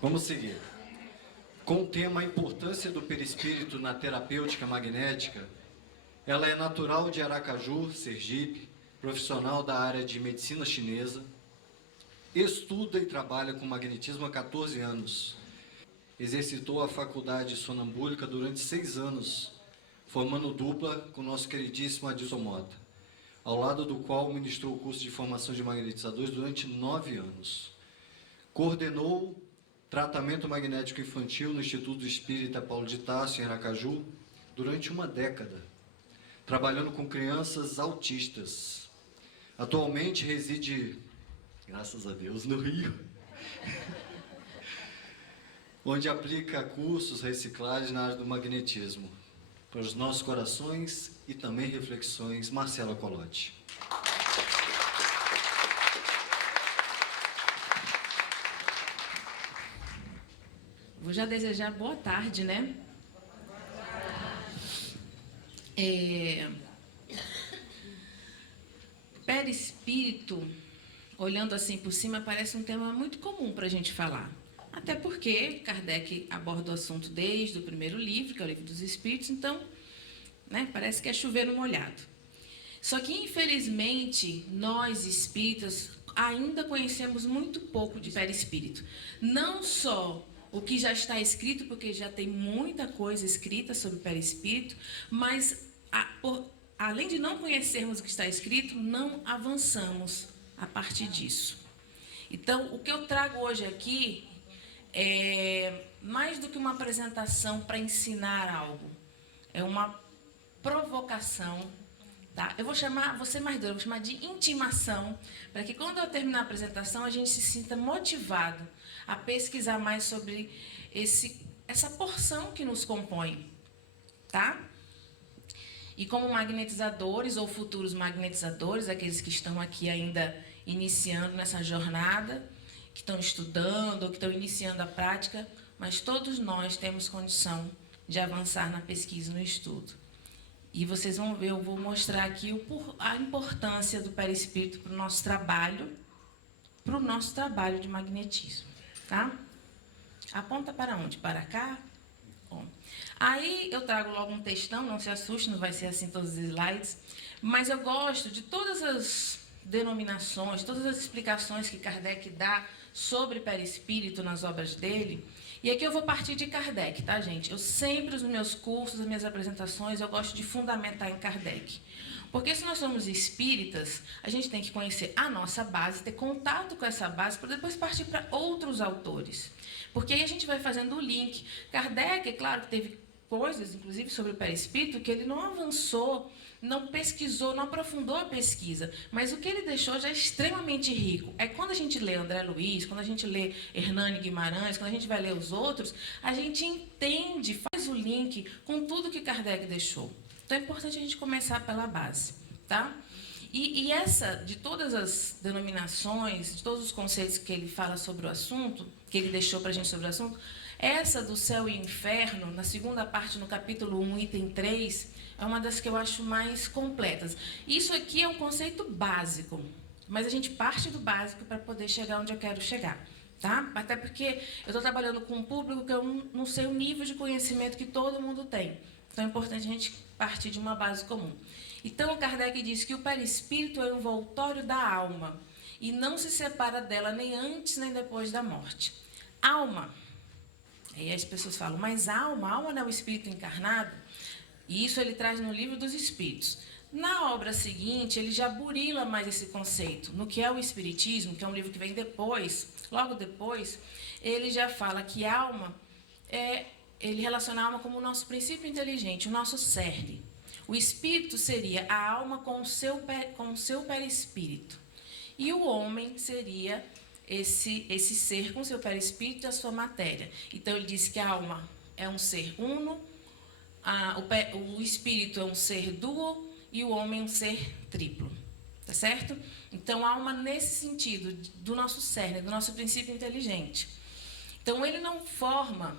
Vamos seguir. Com o tema A Importância do Perispírito na Terapêutica Magnética, ela é natural de Aracaju, Sergipe, profissional da área de medicina chinesa, estuda e trabalha com magnetismo há 14 anos. Exercitou a faculdade sonambúlica durante 6 anos, formando dupla com nosso queridíssimo Adilson Mota, ao lado do qual ministrou o curso de formação de magnetizadores durante 9 anos. Coordenou tratamento magnético infantil no Instituto Espírita Paulo de Tarso, em Aracaju, durante uma década, trabalhando com crianças autistas. Atualmente reside, graças a Deus, no Rio, onde aplica cursos reciclados na área do magnetismo. Para os nossos corações e também reflexões, Marcela Colotti. Vou já desejar boa tarde, né? Perispírito, olhando assim por cima, parece um tema muito comum para a gente falar. Até porque Kardec aborda o assunto desde o primeiro livro, que é o Livro dos Espíritos, então, né, parece que é chover no molhado. Só que, infelizmente, nós espíritas ainda conhecemos muito pouco de perispírito. Não só o que já está escrito, porque já tem muita coisa escrita sobre perispírito, mas, além de não conhecermos o que está escrito, não avançamos a partir disso. Então, o que eu trago hoje aqui é mais do que uma apresentação para ensinar algo, é uma provocação, tá? Eu vou ser mais dura, eu vou chamar de intimação, para que quando eu terminar a apresentação a gente se sinta motivado a pesquisar mais sobre essa porção que nos compõe, tá? E como magnetizadores ou futuros magnetizadores, aqueles que estão aqui ainda iniciando nessa jornada, que estão estudando ou que estão iniciando a prática, mas todos nós temos condição de avançar na pesquisa e no estudo. E vocês vão ver, eu vou mostrar aqui a importância do perispírito para o nosso trabalho de magnetismo, tá? Aponta para onde? Para cá? Bom, aí eu trago logo um textão, não se assuste, não vai ser assim todos os slides, mas eu gosto de todas as denominações, todas as explicações que Kardec dá sobre perispírito nas obras dele. E aqui eu vou partir de Kardec, tá, gente? Eu sempre, nos meus cursos, nas minhas apresentações, eu gosto de fundamentar em Kardec. Porque se nós somos espíritas, a gente tem que conhecer a nossa base, ter contato com essa base, para depois partir para outros autores. Porque aí a gente vai fazendo o link. Kardec, é claro que teve coisas, inclusive sobre o perispírito, que ele não avançou, não pesquisou, não aprofundou a pesquisa, mas o que ele deixou já é extremamente rico. É quando a gente lê André Luiz, quando a gente lê Hernani Guimarães, quando a gente vai ler os outros, a gente entende, faz o link com tudo que Kardec deixou. Então é importante a gente começar pela base, tá? E essa, de todas as denominações, de todos os conceitos que ele fala sobre o assunto, que ele deixou para a gente sobre o assunto, essa do céu e inferno, na segunda parte, no capítulo 1, item 3, é uma das que eu acho mais completas. Isso aqui é um conceito básico, mas a gente parte do básico para poder chegar onde eu quero chegar, tá? Até porque eu estou trabalhando com um público que eu não sei o nível de conhecimento que todo mundo tem. Então é importante a gente partir de uma base comum. Então, Kardec diz que o perispírito é o envoltório da alma e não se separa dela nem antes nem depois da morte. Alma. Aí as pessoas falam, mas alma não é o espírito encarnado? E isso ele traz no Livro dos Espíritos. Na obra seguinte, ele já burila mais esse conceito. No que é o Espiritismo, que é um livro que vem depois, logo depois, ele já fala que alma ele relaciona a alma como o nosso princípio inteligente, o nosso cerne. O espírito seria a alma com o seu perispírito. E o homem seria esse ser com seu perispírito e a sua matéria. Então, ele diz que a alma é um ser uno, o espírito é um ser duo e o homem é um ser triplo. Tá certo? Então, a alma nesse sentido, do nosso cerne, do nosso princípio inteligente. Então, ele não forma,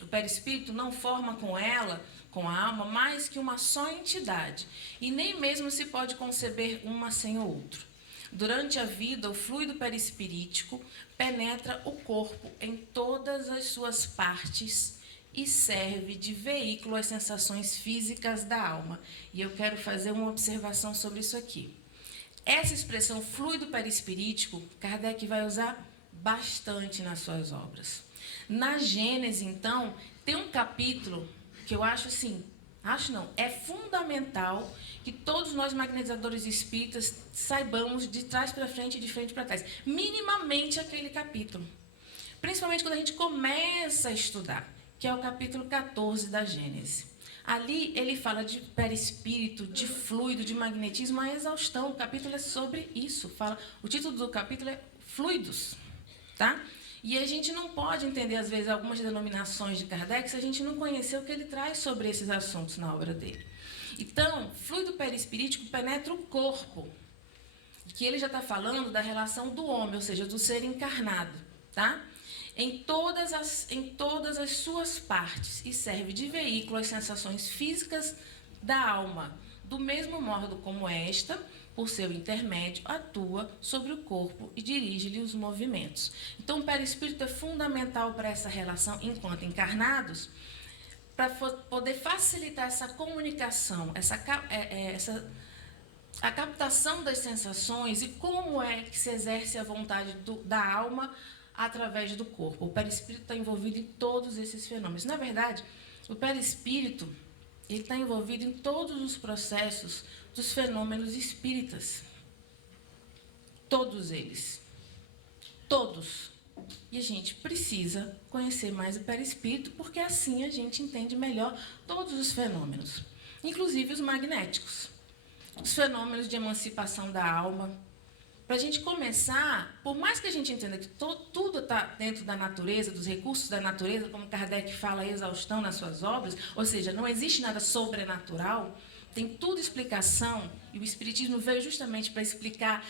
o perispírito não forma com a alma, mais que uma só entidade. E nem mesmo se pode conceber uma sem o outro. Durante a vida, o fluido perispirítico penetra o corpo em todas as suas partes e serve de veículo às sensações físicas da alma. E eu quero fazer uma observação sobre isso aqui. Essa expressão fluido perispirítico, Kardec vai usar bastante nas suas obras. Na Gênese, então, tem um capítulo que eu acho assim, é fundamental que todos nós magnetizadores espíritas saibamos de trás para frente e de frente para trás. Minimamente aquele capítulo. Principalmente quando a gente começa a estudar, que é o capítulo 14 da Gênese. Ali ele fala de perispírito, de fluido, de magnetismo, a exaustão. O capítulo é sobre isso. O título do capítulo é Fluidos. Tá? E a gente não pode entender, às vezes, algumas denominações de Kardec se a gente não conhecer o que ele traz sobre esses assuntos na obra dele. Então, fluido perispirítico penetra o corpo, que ele já está falando da relação do homem, ou seja, do ser encarnado, tá? Em todas as suas partes, e serve de veículo às sensações físicas da alma, do mesmo modo como esta, por seu intermédio, atua sobre o corpo e dirige-lhe os movimentos. Então, o perispírito é fundamental para essa relação enquanto encarnados, para poder facilitar essa comunicação, a captação das sensações e como é que se exerce a vontade da alma através do corpo. O perispírito está envolvido em todos esses fenômenos. Na verdade, o perispírito está envolvido em todos os processos dos fenômenos espíritas. Todos eles. Todos. E a gente precisa conhecer mais o perispírito, porque assim a gente entende melhor todos os fenômenos, inclusive os magnéticos, os fenômenos de emancipação da alma. Para a gente começar, por mais que a gente entenda que tudo está dentro da natureza, dos recursos da natureza, como Kardec fala, a exaustão nas suas obras, ou seja, não existe nada sobrenatural, tem tudo explicação, e o Espiritismo veio justamente para explicar,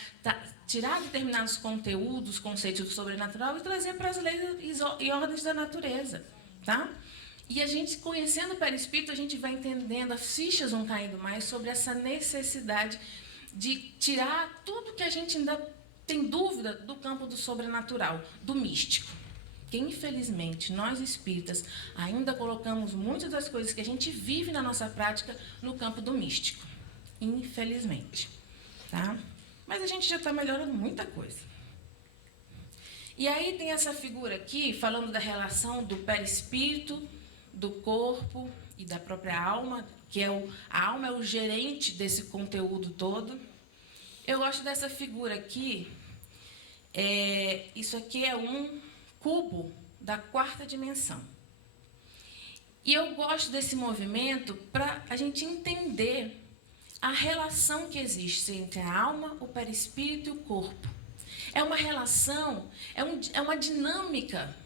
tirar determinados conteúdos, conceitos do sobrenatural e trazer para as leis e ordens da natureza. Tá? E a gente, conhecendo o perispírito, a gente vai entendendo, as fichas vão caindo mais sobre essa necessidade de tirar tudo que a gente ainda tem dúvida do campo do sobrenatural, do místico. Que, infelizmente, nós espíritas ainda colocamos muitas das coisas que a gente vive na nossa prática no campo do místico. Infelizmente. Tá? Mas a gente já está melhorando muita coisa. E aí tem essa figura aqui, falando da relação do perispírito, do corpo e da própria alma, que a alma é o gerente desse conteúdo todo. Eu gosto dessa figura aqui. Isso aqui é um cubo da 4ª dimensão. E eu gosto desse movimento para a gente entender a relação que existe entre a alma, o perispírito e o corpo. É uma relação, é uma dinâmica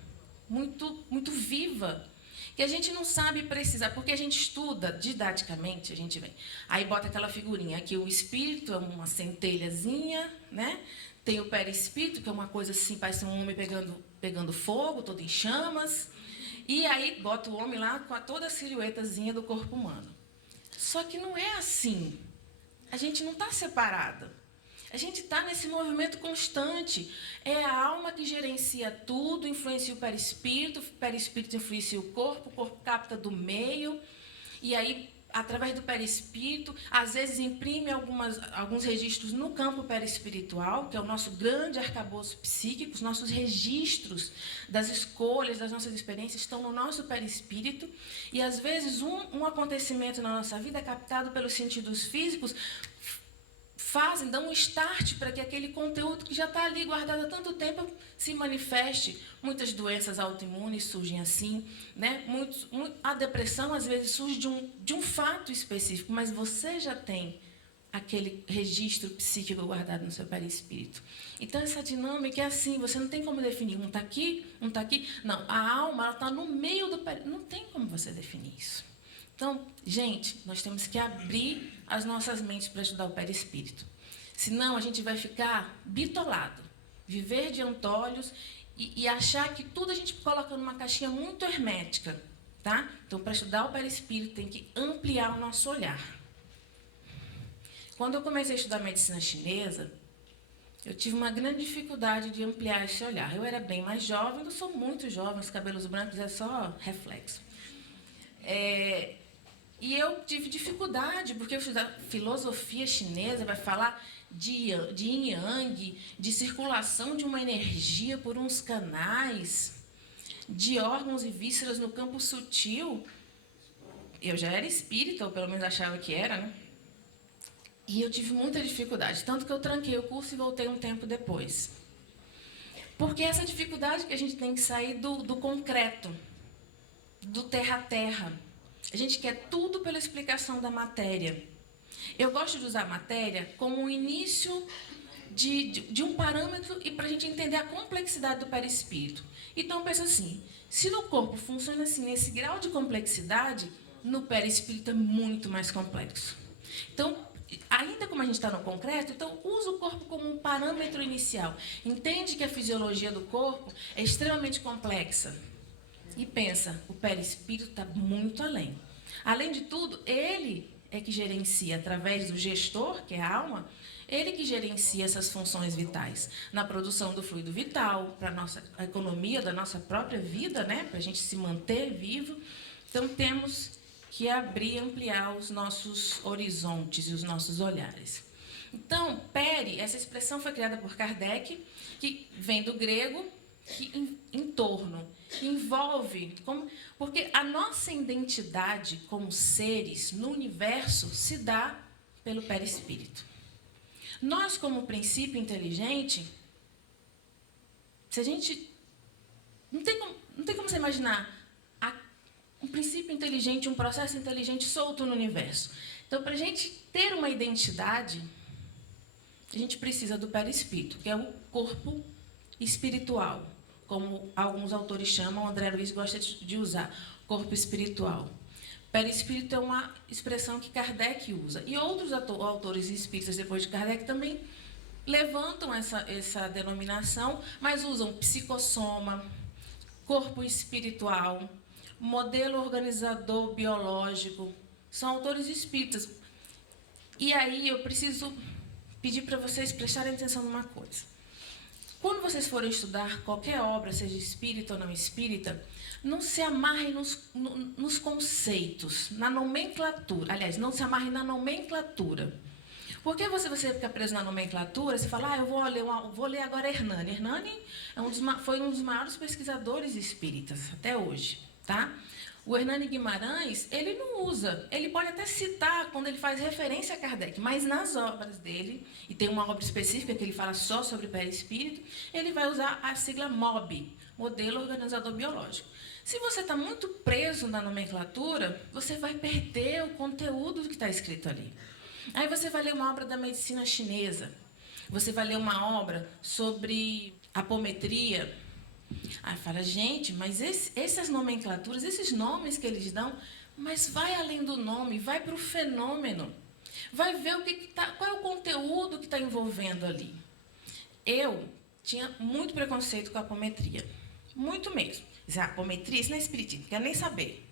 muito, muito viva, que a gente não sabe precisar, porque a gente estuda didaticamente, a gente vem, aí bota aquela figurinha aqui, o espírito é uma centelhazinha, né? Tem o perispírito, que é uma coisa assim, parece um homem pegando fogo, todo em chamas, e aí bota o homem lá com toda a silhuetazinha do corpo humano. Só que não é assim. A gente não está separada. A gente está nesse movimento constante. É a alma que gerencia tudo, influencia o perispírito influencia o corpo capta do meio, e aí, através do perispírito, às vezes imprime alguns registros no campo perispiritual, que é o nosso grande arcabouço psíquico. Os nossos registros das escolhas, das nossas experiências estão no nosso perispírito, e às vezes um acontecimento na nossa vida é captado pelos sentidos físicos, dão um start para que aquele conteúdo que já está ali guardado há tanto tempo se manifeste. Muitas doenças autoimunes surgem assim, né? A depressão, às vezes, surge de um fato específico, mas você já tem aquele registro psíquico guardado no seu perispírito. Então, essa dinâmica é assim, você não tem como definir, um está aqui, um está aqui. Não, a alma está no meio do perispírito, não tem como você definir isso. Então, gente, nós temos que abrir as nossas mentes para estudar o perispírito. Senão, a gente vai ficar bitolado, viver de antolhos e achar que tudo a gente coloca numa caixinha muito hermética. Tá? Então, para estudar o perispírito, tem que ampliar o nosso olhar. Quando eu comecei a estudar medicina chinesa, eu tive uma grande dificuldade de ampliar esse olhar. Eu era bem mais jovem, não sou muito jovem, os cabelos brancos é só reflexo. E eu tive dificuldade, porque eu estudar filosofia chinesa, vai falar de yin yang, de circulação de uma energia por uns canais, de órgãos e vísceras no campo sutil. Eu já era espírita, ou pelo menos achava que era, né? E eu tive muita dificuldade, tanto que eu tranquei o curso e voltei um tempo depois. Porque essa dificuldade que a gente tem que sair do concreto, do terra a terra. A gente quer tudo pela explicação da matéria. Eu gosto de usar a matéria como um início de um parâmetro e para a gente entender a complexidade do perispírito. Então, eu penso assim, se no corpo funciona assim, nesse grau de complexidade, no perispírito é muito mais complexo. Então, ainda como a gente está no concreto, então usa o corpo como um parâmetro inicial. Entende que a fisiologia do corpo é extremamente complexa. E pensa, o perispírito está muito além. Além de tudo, ele é que gerencia, através do gestor, que é a alma, ele que gerencia essas funções vitais. Na produção do fluido vital, para a economia da nossa própria vida, né? Para a gente se manter vivo. Então, temos que abrir e ampliar os nossos horizontes e os nossos olhares. Então, peri, essa expressão foi criada por Kardec, que vem do grego, que em torno, envolve, porque a nossa identidade como seres no universo se dá pelo perispírito. Nós, como princípio inteligente, se a gente... Não tem como você imaginar um princípio inteligente, um processo inteligente solto no universo. Então, para a gente ter uma identidade, a gente precisa do perispírito, que é o corpo espiritual, como alguns autores chamam, André Luiz gosta de usar, corpo espiritual. Perispírito é uma expressão que Kardec usa. E outros autores espíritas, depois de Kardec, também levantam essa denominação, mas usam psicossoma, corpo espiritual, modelo organizador biológico. São autores espíritas. E aí eu preciso pedir para vocês prestarem atenção numa coisa. Quando vocês forem estudar qualquer obra, seja espírita ou não espírita, não se amarrem nos conceitos, na nomenclatura. Aliás, não se amarrem na nomenclatura. Porque você fica preso na nomenclatura, você fala, eu vou ler agora Hernani. Hernani foi um dos maiores pesquisadores espíritas até hoje. Tá? O Hernani Guimarães, ele não usa, ele pode até citar quando ele faz referência a Kardec, mas nas obras dele, e tem uma obra específica que ele fala só sobre perispírito, ele vai usar a sigla MOB, Modelo Organizador Biológico. Se você está muito preso na nomenclatura, você vai perder o conteúdo que está escrito ali. Aí você vai ler uma obra da medicina chinesa, você vai ler uma obra sobre apometria. Aí fala, gente, mas essas nomenclaturas, esses nomes que eles dão, mas vai além do nome, vai para o fenômeno. Vai ver qual é o conteúdo que está envolvendo ali. Eu tinha muito preconceito com a apometria. Muito mesmo. Apometria, isso não é espiritismo, não quero nem saber.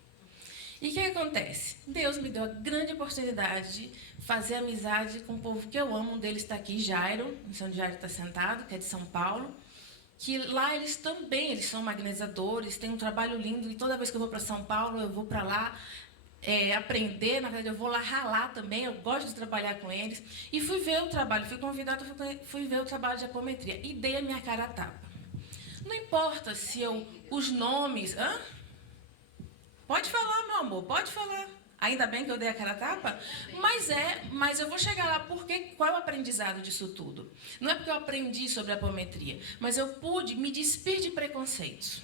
E o que acontece? Deus me deu a grande oportunidade de fazer amizade com o povo que eu amo. Um deles está aqui, Jairo, em São Jairo está sentado, que é de São Paulo. Que lá eles são magnetizadores, têm um trabalho lindo, e toda vez que eu vou para São Paulo, eu vou para lá aprender, na verdade eu vou lá ralar também, eu gosto de trabalhar com eles. E fui ver o trabalho, fui convidada, fui ver o trabalho de apometria, e dei a minha cara a tapa. Não importa se os nomes... Hã? Pode falar, meu amor, pode falar. Ainda bem que eu dei a cara a tapa, mas eu vou chegar lá porque qual é o aprendizado disso tudo? Não é porque eu aprendi sobre a apometria, mas eu pude me despir de preconceitos.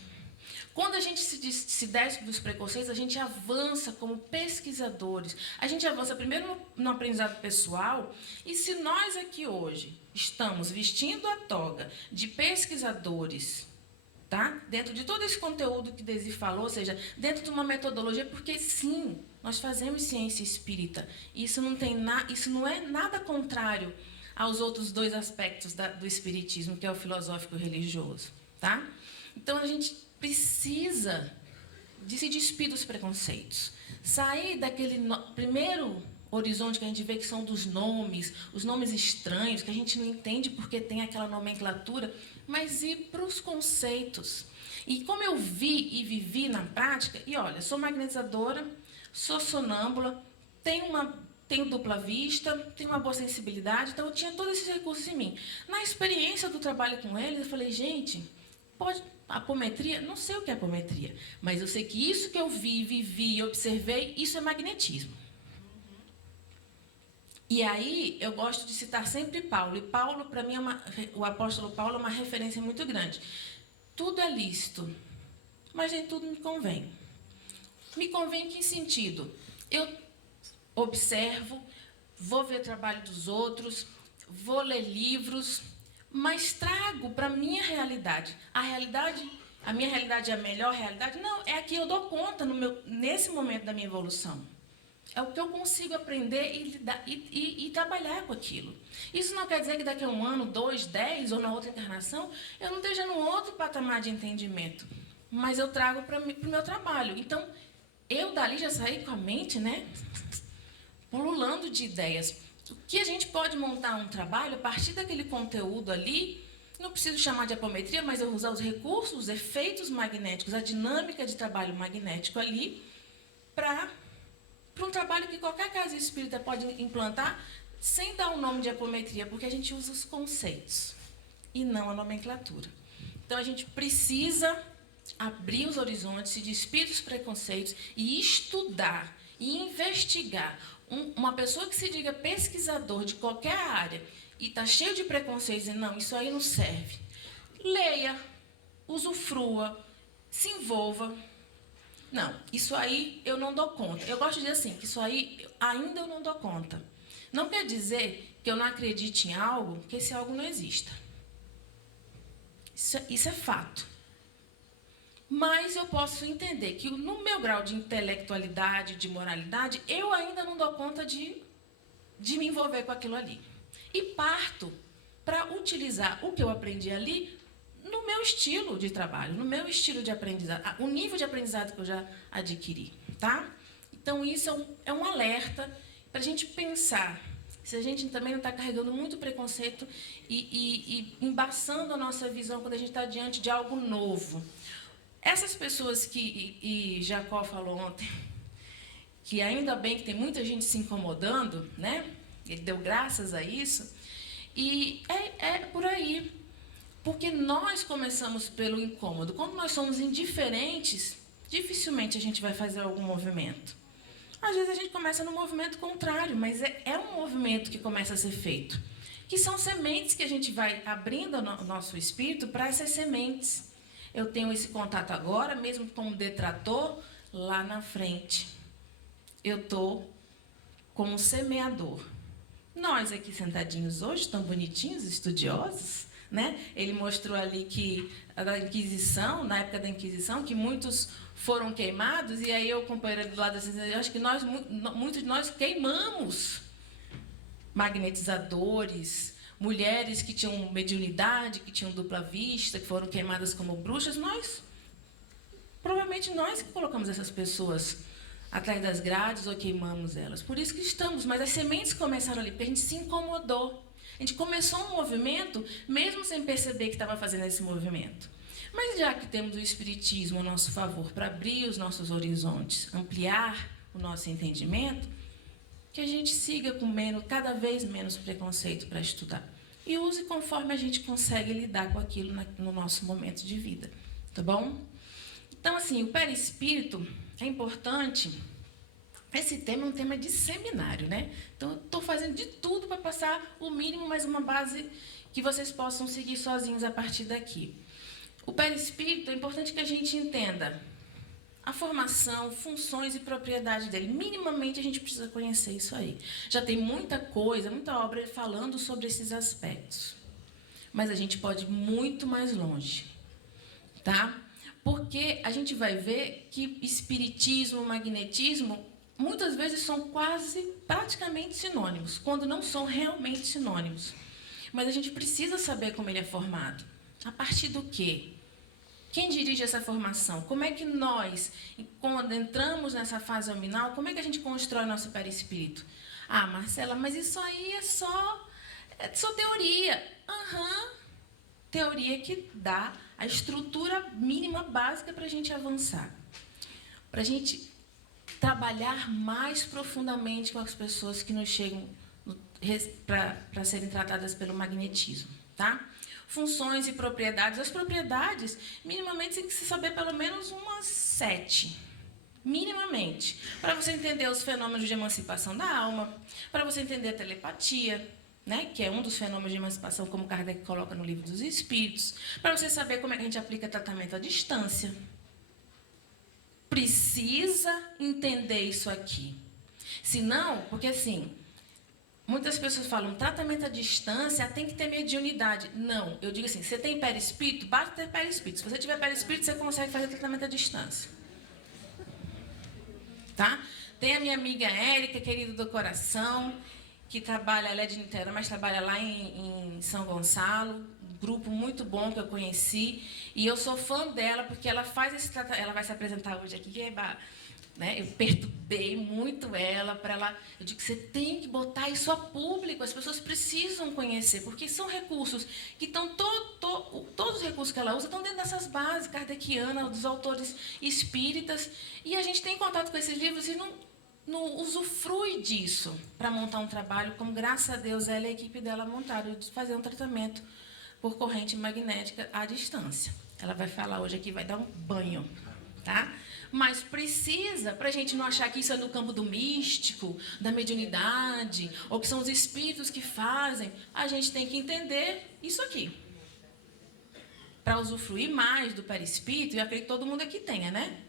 Quando a gente se despe dos preconceitos, a gente avança como pesquisadores. A gente avança primeiro no aprendizado pessoal, e se nós aqui hoje estamos vestindo a toga de pesquisadores, tá? Dentro de todo esse conteúdo que Desi falou, ou seja, dentro de uma metodologia, porque sim, nós fazemos ciência espírita. Isso não é nada contrário aos outros dois aspectos do espiritismo, que é o filosófico e o religioso, tá? Então a gente precisa de se despir dos preconceitos, sair daquele primeiro horizonte que a gente vê que são dos nomes, os nomes estranhos, que a gente não entende porque tem aquela nomenclatura, mas ir para os conceitos. E como eu vi e vivi na prática, e olha, sou magnetizadora, sou sonâmbula, tenho dupla vista, tenho uma boa sensibilidade, então eu tinha todos esses recursos em mim. Na experiência do trabalho com eles, eu falei, gente, pode... Apometria, não sei o que é apometria, mas eu sei que isso que eu vi, vivi, observei, isso é magnetismo. E aí, eu gosto de citar sempre Paulo. E Paulo, para mim, o apóstolo Paulo é uma referência muito grande. Tudo é lícito, mas nem tudo me convém. Me convém em que sentido? Eu observo, vou ver o trabalho dos outros, vou ler livros, mas trago para a minha realidade. A minha realidade é a melhor realidade? Não, é a que eu dou conta nesse momento da minha evolução. É o que eu consigo aprender e trabalhar com aquilo. Isso não quer dizer que daqui a 1 ano, 2, 10 ou na outra encarnação, eu não esteja num outro patamar de entendimento. Mas eu trago para o meu trabalho. Então, eu dali já saí com a mente, né, pululando de ideias. O que a gente pode montar um trabalho a partir daquele conteúdo ali, não preciso chamar de apometria, mas eu usar os recursos, os efeitos magnéticos, a dinâmica de trabalho magnético ali, para um trabalho que qualquer casa espírita pode implantar, sem dar o nome de apometria, porque a gente usa os conceitos e não a nomenclatura. Então, a gente precisa abrir os horizontes, se despir dos preconceitos e estudar e investigar. Uma pessoa que se diga pesquisador de qualquer área e está cheio de preconceitos e não, isso aí não serve. Leia, usufrua, se envolva. Não, isso aí eu não dou conta. Eu gosto de dizer assim, que isso aí ainda eu não dou conta. Não quer dizer que eu não acredite em algo, que esse algo não exista. Isso é fato. Mas eu posso entender que no meu grau de intelectualidade, de moralidade, eu ainda não dou conta de me envolver com aquilo ali. E parto para utilizar o que eu aprendi ali no meu estilo de trabalho, no meu estilo de aprendizado, o nível de aprendizado que eu já adquiri, tá? Então, isso é um alerta para a gente pensar se a gente também não está carregando muito preconceito e embaçando a nossa visão quando a gente está diante de algo novo. Essas pessoas que Jacó falou ontem, que ainda bem que tem muita gente se incomodando, né? Ele deu graças a isso, e é por aí. Porque nós começamos pelo incômodo. Quando nós somos indiferentes, dificilmente a gente vai fazer algum movimento. Às vezes a gente começa no movimento contrário, mas é um movimento que começa a ser feito. Que são sementes que a gente vai abrindo o nosso espírito para essas sementes. Eu tenho esse contato agora, mesmo como detrator, lá na frente. Eu estou como semeador. Nós aqui sentadinhos hoje, tão bonitinhos, estudiosos, né? Ele mostrou ali que na Inquisição, na época da Inquisição, que muitos foram queimados, e aí o companheiro do lado assim, eu acho que muitos de nós queimamos magnetizadores, mulheres que tinham mediunidade, que tinham dupla vista, que foram queimadas como bruxas, provavelmente nós que colocamos essas pessoas atrás das grades ou queimamos elas. Por isso que estamos, mas as sementes começaram ali, porque a gente se incomodou. A gente começou um movimento, mesmo sem perceber que estava fazendo esse movimento. Mas já que temos o Espiritismo a nosso favor para abrir os nossos horizontes, ampliar o nosso entendimento, que a gente siga com cada vez menos preconceito para estudar. E use conforme a gente consegue lidar com aquilo no nosso momento de vida. Tá bom? Então, assim, o perispírito é importante. Esse tema é um tema de seminário, né? Então, eu estou fazendo de tudo para passar o mínimo, mas uma base que vocês possam seguir sozinhos a partir daqui. O perispírito é importante que a gente entenda a formação, funções e propriedades dele. Minimamente a gente precisa conhecer isso aí. Já tem muita coisa, muita obra falando sobre esses aspectos. Mas a gente pode ir muito mais longe, tá? Porque a gente vai ver que espiritismo, magnetismo, muitas vezes são praticamente sinônimos, quando não são realmente sinônimos. Mas a gente precisa saber como ele é formado. A partir do quê? Quem dirige essa formação? Como é que nós, quando entramos nessa fase luminal, como é que a gente constrói nosso perispírito? Ah, Marcela, mas isso aí é só teoria. Teoria que dá a estrutura mínima básica para a gente avançar. Para a gente trabalhar mais profundamente com as pessoas que nos chegam para serem tratadas pelo magnetismo, tá? Funções e propriedades. As propriedades, minimamente, tem que se saber pelo menos umas 7. Minimamente. Para você entender os fenômenos de emancipação da alma, para você entender a telepatia, né, que é um dos fenômenos de emancipação, como Kardec coloca no Livro dos Espíritos, para você saber como é que a gente aplica tratamento à distância. Precisa entender isso aqui. Senão, porque assim, muitas pessoas falam, tratamento à distância tem que ter mediunidade. Não, eu digo assim, você tem perispírito? Basta ter perispírito. Se você tiver perispírito, você consegue fazer tratamento à distância. Tá? Tem a minha amiga Érica, querida do coração, que trabalha, ela é de Niterói, mas trabalha lá em São Gonçalo, um grupo muito bom que eu conheci, e eu sou fã dela, porque ela faz esse tratamento, ela vai se apresentar hoje aqui, né? Eu perturbei muito ela, para ela, eu digo que você tem que botar isso a público, as pessoas precisam conhecer, porque são recursos que estão, todos os recursos que ela usa estão dentro dessas bases kardecianas, dos autores espíritas, e a gente tem contato com esses livros e não usufrui disso para montar um trabalho, como, graças a Deus, ela e a equipe dela montaram, de fazer um tratamento por corrente magnética à distância. Ela vai falar hoje aqui, vai dar um banho, tá? Mas precisa, para a gente não achar que isso é no campo do místico, da mediunidade, ou que são os espíritos que fazem, a gente tem que entender isso aqui. Para usufruir mais do perispírito, e eu acredito que todo mundo aqui tenha, né?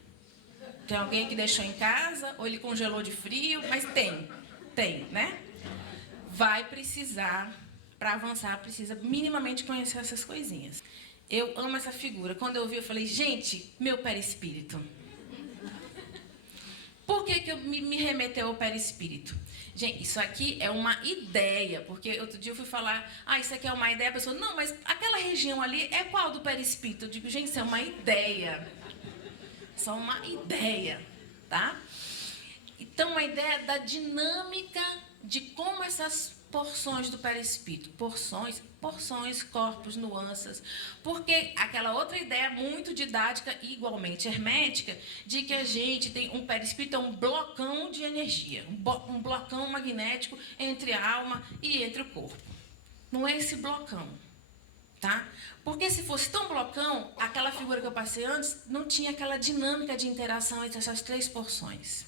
Tem alguém que deixou em casa, ou ele congelou de frio, mas tem, né? Vai precisar, para avançar, precisa minimamente conhecer essas coisinhas. Eu amo essa figura. Quando eu vi, eu falei, gente, meu perispírito. Por que eu me remeteu ao perispírito? Gente, isso aqui é uma ideia, porque outro dia eu fui falar, isso aqui é uma ideia, a pessoa, não, mas aquela região ali é qual do perispírito? Eu digo, gente, isso é uma ideia. Só uma ideia, tá? Então, uma ideia da dinâmica de como essas porções do perispírito, porções, corpos, nuances, porque aquela outra ideia muito didática e igualmente hermética, de que a gente tem um perispírito, é um blocão de energia, um blocão magnético entre a alma e entre o corpo. Não é esse blocão. Tá? Porque se fosse tão blocão, aquela figura que eu passei antes não tinha aquela dinâmica de interação entre essas 3 porções.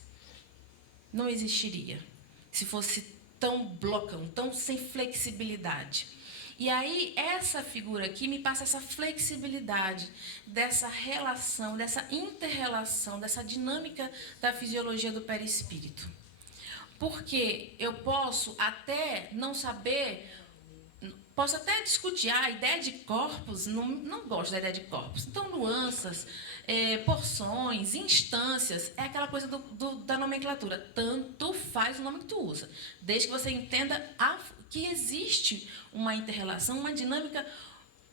Não existiria. Se fosse tão blocão, tão sem flexibilidade. E aí, essa figura aqui me passa essa flexibilidade dessa relação, dessa inter-relação, dessa dinâmica da fisiologia do perispírito. Porque eu posso até não saber... Posso até discutir a ideia de corpos, não gosto da ideia de corpos. Então, nuances, porções, instâncias, é aquela coisa da nomenclatura. Tanto faz o nome que tu usa, desde que você entenda que existe uma inter-relação, uma dinâmica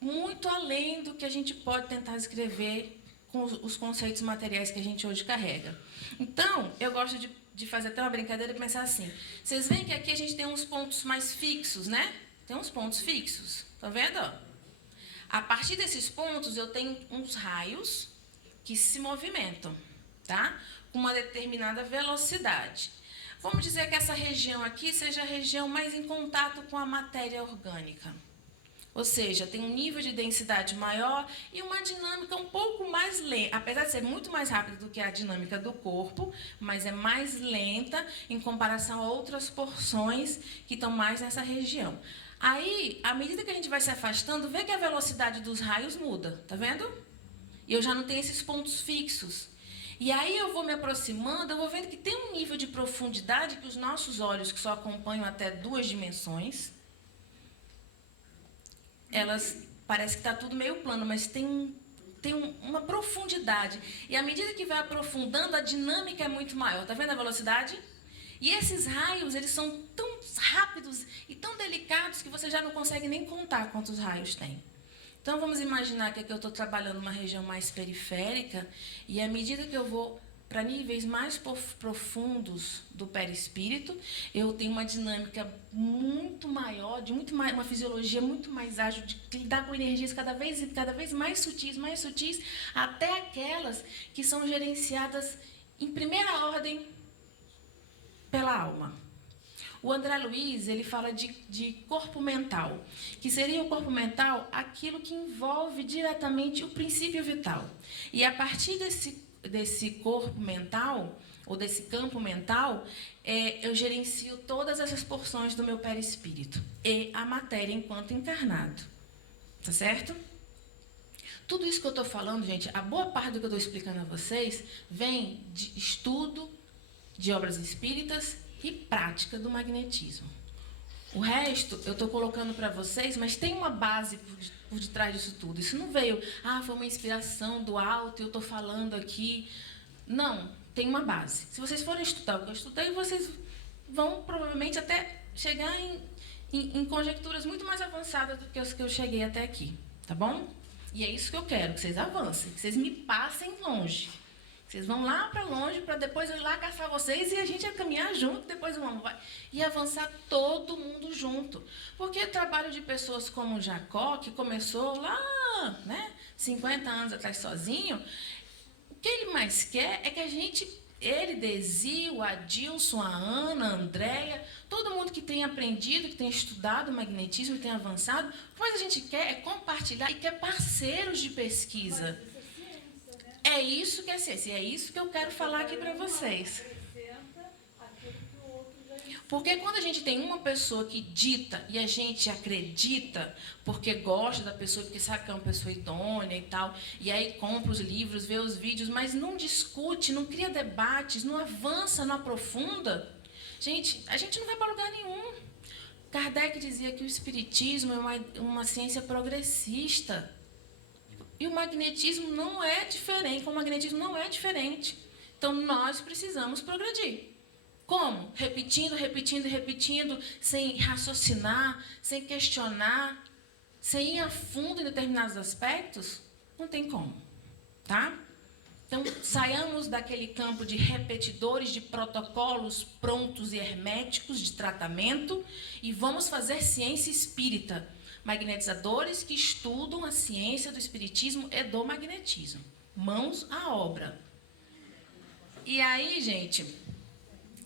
muito além do que a gente pode tentar escrever com os conceitos materiais que a gente hoje carrega. Então, eu gosto de fazer até uma brincadeira e pensar assim. Vocês veem que aqui a gente tem uns pontos mais fixos, né? Tem uns pontos fixos, tá vendo? A partir desses pontos, eu tenho uns raios que se movimentam, tá? Com uma determinada velocidade. Vamos dizer que essa região aqui seja a região mais em contato com a matéria orgânica. Ou seja, tem um nível de densidade maior e uma dinâmica um pouco mais lenta. Apesar de ser muito mais rápida do que a dinâmica do corpo, mas é mais lenta em comparação a outras porções que estão mais nessa região. Aí, à medida que a gente vai se afastando, vê que a velocidade dos raios muda, tá vendo? E eu já não tenho esses pontos fixos. E aí eu vou me aproximando, eu vou vendo que tem um nível de profundidade que os nossos olhos, que só acompanham até 2 dimensões, elas parece que está tudo meio plano, mas tem uma profundidade. E à medida que vai aprofundando, a dinâmica é muito maior. Tá vendo a velocidade? E esses raios, eles são tão rápidos e tão delicados que você já não consegue nem contar quantos raios tem. Então, vamos imaginar que aqui eu estou trabalhando numa região mais periférica e, à medida que eu vou para níveis mais profundos do perispírito, eu tenho uma dinâmica muito maior, uma fisiologia muito mais ágil, de lidar com energias cada vez mais sutis, até aquelas que são gerenciadas em primeira ordem pela alma. O André Luiz, ele fala de corpo mental, que seria o corpo mental aquilo que envolve diretamente o princípio vital. E a partir desse corpo mental, ou desse campo mental, eu gerencio todas essas porções do meu perispírito e a matéria enquanto encarnado. Tá certo? Tudo isso que eu estou falando, gente, a boa parte do que eu estou explicando a vocês vem de estudo de obras espíritas e prática do magnetismo. O resto eu estou colocando para vocês, mas tem uma base por detrás disso tudo. Isso não veio, foi uma inspiração do alto e eu estou falando aqui. Não, tem uma base. Se vocês forem estudar o que eu estudei, vocês vão provavelmente até chegar em conjecturas muito mais avançadas do que as que eu cheguei até aqui. Tá bom? E é isso que eu quero, que vocês avancem, que vocês me passem longe. Vocês vão lá para longe, para depois eu ir lá caçar vocês e a gente vai caminhar junto, depois o homem vai. E avançar todo mundo junto. Porque o trabalho de pessoas como Jacó, que começou lá, 50 anos atrás sozinho, o que ele mais quer é que a gente, ele, Desi, o Adilson, a Ana, a Andréia, todo mundo que tem aprendido, que tem estudado o magnetismo, que tem avançado, o que mais a gente quer é compartilhar e quer parceiros de pesquisa. É isso que é ciência, é isso que eu quero falar aqui para vocês. Porque quando a gente tem uma pessoa que dita e a gente acredita, porque gosta da pessoa, porque sabe que é uma pessoa idônea e tal, e aí compra os livros, vê os vídeos, mas não discute, não cria debates, não avança, não aprofunda, gente, a gente não vai para lugar nenhum. Kardec dizia que o espiritismo é uma ciência progressista. E o magnetismo não é diferente, o magnetismo não é diferente. Então, nós precisamos progredir. Como? Repetindo, sem raciocinar, sem questionar, sem ir a fundo em determinados aspectos, não tem como. Tá? Então, saiamos daquele campo de repetidores, de protocolos prontos e herméticos de tratamento e vamos fazer ciência espírita. Magnetizadores que estudam a ciência do espiritismo e do magnetismo. Mãos à obra. E aí, gente,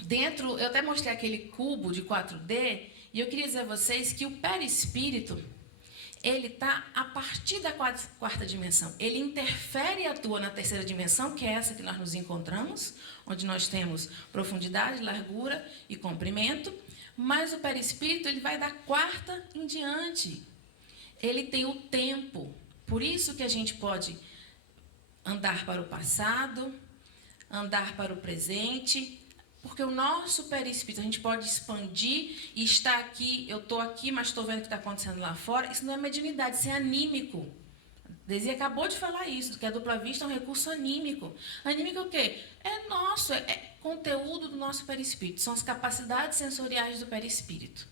eu até mostrei aquele cubo de 4D, e eu queria dizer a vocês que o perispírito, ele está a partir da quarta dimensão. Ele interfere e atua na terceira dimensão, que é essa que nós nos encontramos, onde nós temos profundidade, largura e comprimento, mas o perispírito ele vai da quarta em diante. Ele tem o tempo. Por isso que a gente pode andar para o passado, andar para o presente, porque o nosso perispírito, a gente pode expandir e estar aqui, eu estou aqui, mas estou vendo o que está acontecendo lá fora. Isso não é mediunidade, isso é anímico. Desi acabou de falar isso, que a dupla vista é um recurso anímico. Anímico é o quê? É nosso, é conteúdo do nosso perispírito. São as capacidades sensoriais do perispírito.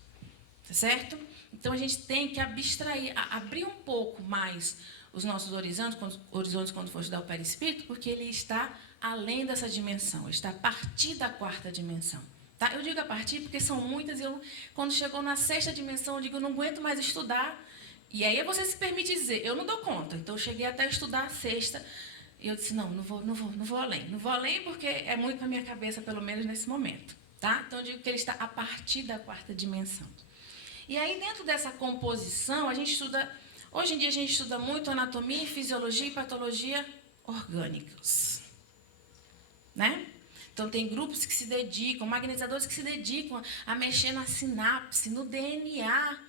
Tá certo? Então, a gente tem que abstrair, abrir um pouco mais os nossos horizontes quando for estudar o perispírito, porque ele está além dessa dimensão, ele está a partir da quarta dimensão. Tá? Eu digo a partir porque são muitas, e quando chegou na sexta dimensão, eu digo, eu não aguento mais estudar. E aí você se permite dizer, eu não dou conta. Então, eu cheguei até a estudar a sexta, e eu disse, não vou além. Não vou além porque é muito para a minha cabeça, pelo menos nesse momento. Tá? Então, eu digo que ele está a partir da quarta dimensão. E aí, dentro dessa composição, a gente estuda... Hoje em dia, a gente estuda muito anatomia, fisiologia e patologia orgânicos. Né? Então, tem grupos que se dedicam, magnetizadores que se dedicam a mexer na sinapse, no DNA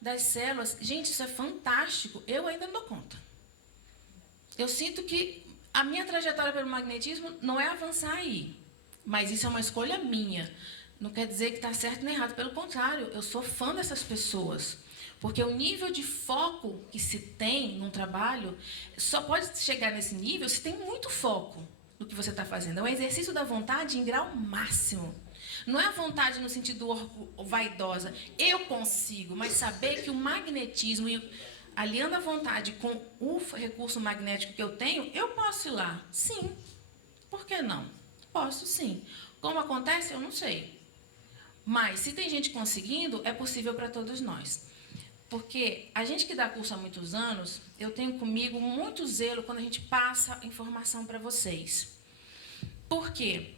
das células. Gente, isso é fantástico. Eu ainda não dou conta. Eu sinto que a minha trajetória pelo magnetismo não é avançar aí. Mas isso é uma escolha minha. Não quer dizer que está certo nem errado. Pelo contrário, eu sou fã dessas pessoas. Porque o nível de foco que se tem num trabalho só pode chegar nesse nível se tem muito foco no que você está fazendo. É um exercício da vontade em grau máximo. Não é a vontade no sentido vaidosa, eu consigo, mas saber que o magnetismo e aliando a vontade com o recurso magnético que eu tenho, eu posso ir lá. Sim. Por que não? Posso sim. Como acontece, eu não sei. Mas, se tem gente conseguindo, é possível para todos nós. Porque a gente que dá curso há muitos anos, eu tenho comigo muito zelo quando a gente passa informação para vocês. Por quê?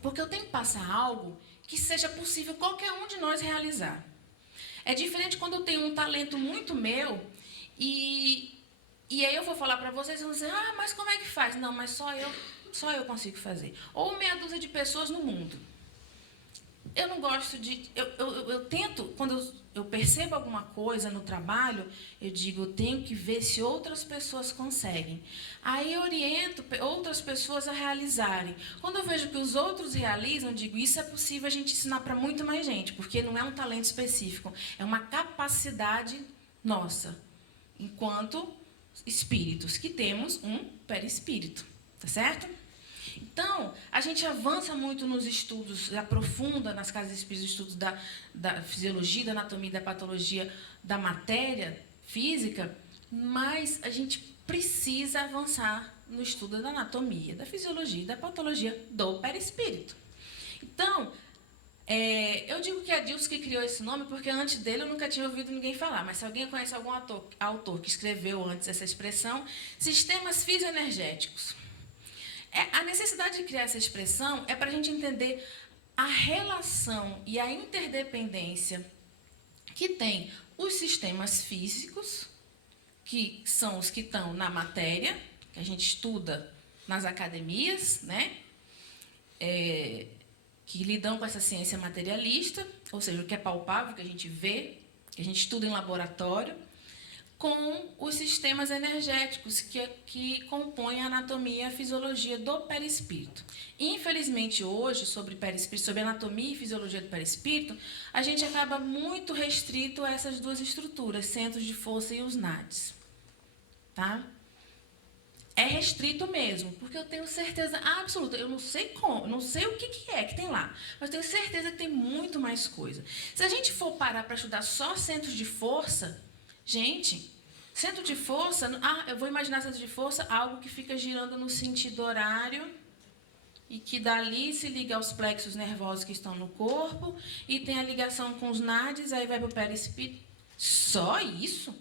Porque eu tenho que passar algo que seja possível qualquer um de nós realizar. É diferente quando eu tenho um talento muito meu e aí eu vou falar para vocês e vão dizer, mas como é que faz? Não, mas só eu consigo fazer. Ou meia dúzia de pessoas no mundo. Eu não gosto de... Eu tento, quando eu percebo alguma coisa no trabalho, eu digo, eu tenho que ver se outras pessoas conseguem. Aí eu oriento outras pessoas a realizarem. Quando eu vejo que os outros realizam, eu digo, isso é possível a gente ensinar para muito mais gente, porque não é um talento específico, é uma capacidade nossa, enquanto espíritos, que temos um perispírito, tá certo? Então, a gente avança muito nos estudos, aprofunda nas casas espíritas, estudos da fisiologia, da anatomia, da patologia, da matéria física, mas a gente precisa avançar no estudo da anatomia, da fisiologia e da patologia do perispírito. Então, eu digo que é Adilson que criou esse nome, porque antes dele eu nunca tinha ouvido ninguém falar, mas se alguém conhece algum autor que escreveu antes essa expressão, sistemas fisioenergéticos. A necessidade de criar essa expressão é para a gente entender a relação e a interdependência que tem os sistemas físicos, que são os que estão na matéria, que a gente estuda nas academias, né? Que lidam com essa ciência materialista, ou seja, o que é palpável, que a gente vê, que a gente estuda em laboratório, com os sistemas energéticos que compõem a anatomia e a fisiologia do perispírito. Infelizmente, hoje, sobre anatomia e fisiologia do perispírito, a gente acaba muito restrito a essas duas estruturas, centros de força e os NADs. Tá? É restrito mesmo, porque eu tenho certeza absoluta, eu não sei como, não sei o que é que tem lá, mas tenho certeza que tem muito mais coisa. Se a gente for parar para estudar só centros de força, gente, centro de força, eu vou imaginar centro de força, algo que fica girando no sentido horário e que dali se liga aos plexos nervosos que estão no corpo e tem a ligação com os NADs, aí vai para o perispírito. Só isso?